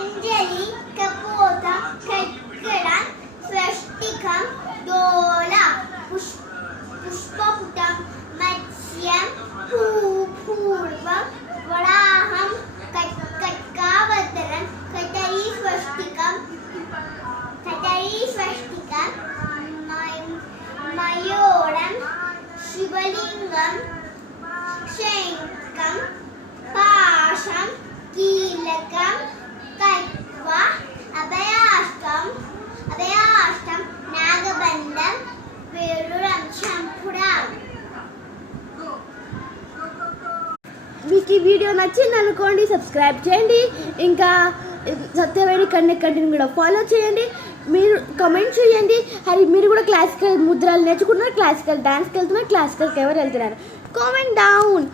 అంజలి కపోత కక్కడం స్వస్తికం దోల పుష్పపుటం మత్స్యం పూర్వం వరాహం కట్కావతరం కటరీ స్వస్తికం మయూరం శివలింగం శంఖం పాశం కీలకం కట్వ అభయాష్టం నాగబంధం వేరురం శంఖురం. మీకు ఈ వీడియో నచ్చింది అనుకోండి, సబ్స్క్రైబ్ చేయండి. ఇంకా సత్యవేణి కన్నెక్కడిని కూడా ఫాలో చేయండి. మీరు కమెంట్ చేయండి. అది మీరు కూడా క్లాసికల్ ముద్రలు నేర్చుకుంటున్నారు, క్లాసికల్ డాన్స్కి వెళ్తున్నారు, క్లాసికల్కి ఎవరు వెళ్తున్నారు, కామెంట్ డౌన్.